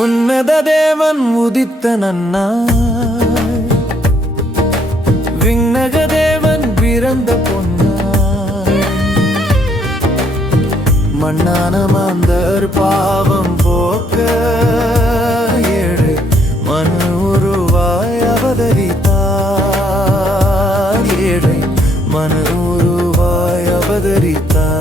உன்னத தேவன் உதித்த நன்னாள், விண்ணக தேவன் பிறந்த பொன்னாள். மண்ணான மாந்தர் பாவம் போக்க ஏழு மனு உருவாய் அவதரித்தார். ஏழை மனு உருவாய் அவதரித்தார்.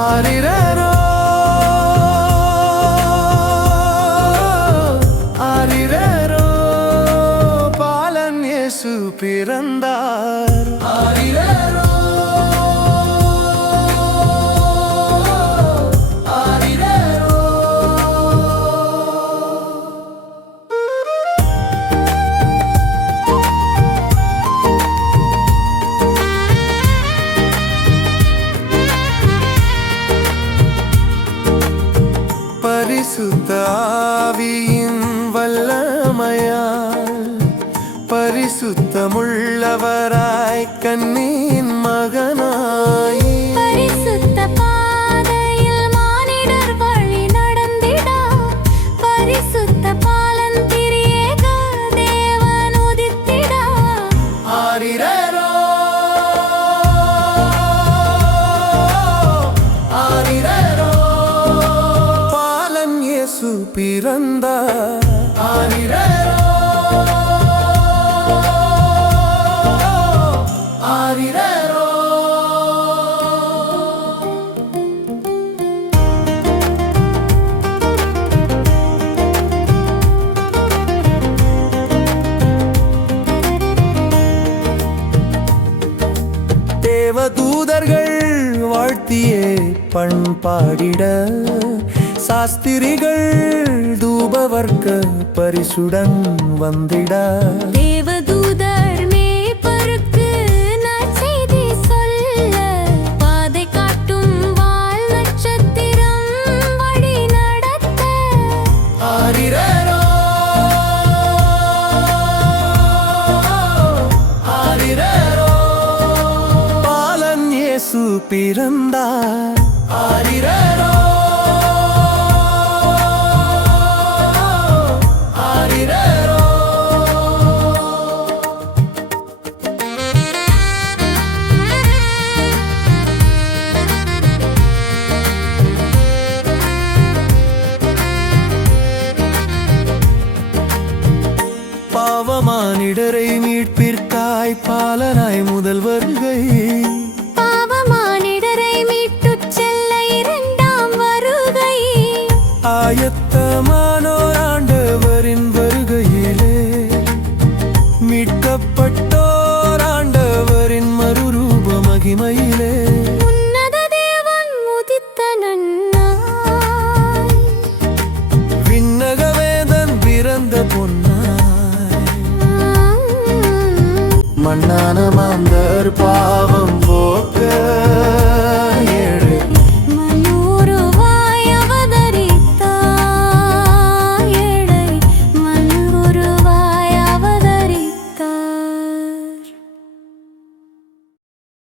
ஆரிரரோ ஆரிரரோ பாலன் இயேசு பிறந்தார். ஆரிரரோ ஆரிரரோ. பரிசுத்த ஆவியின் வல்லமையால் பரிசுத்தமுள்ளவராய் கன்னியின் மகனாய் பரிசுத்த பாதையில் மானிடர் வழி நடந்திட பரிசுத்த பாலன் திரியேக தேவன் உதித்திட. ஆரிரரோ ஆரிரரோ பாலன் இயேசு பிறந்தார். ஆரிரரோ ஆரிரரோ. தேவதூதர்கள் வாழ்த்தியே பண்பாடிட சாஸ்திரிகள் தூபவர்க்க பரிசுடன் வந்திட. தேவதூதர் மேய்ப்பருக்கு நற்செய்தி சொல்ல பாதை காட்டும் வால் நட்சத்திரம் வழி நடத்த. ஆரிரரோ ஆரிரரோ பாலன் இயேசு பிறந்தார். ஆரிரரோ ஆரிரரோ. பாவமானிடரை மீட்பிற்காய் பாலனாய் முதல் வருகை. பாவமானிடரை மீட்டுச் செல்ல இரண்டாம் வருகை. ஆயத்தமானோர் ஆண்டவரின் வருகையிலே மீட்கப்பட்டோர் ஆண்டவரின் மறுரூப மகிமையிலே. உன்னத தேவன் உதித்த நன்னாள், விண்ணக வேதன் பிறந்த பொன்னாய். மண்ணான மாந்தர் பாவம் போக்க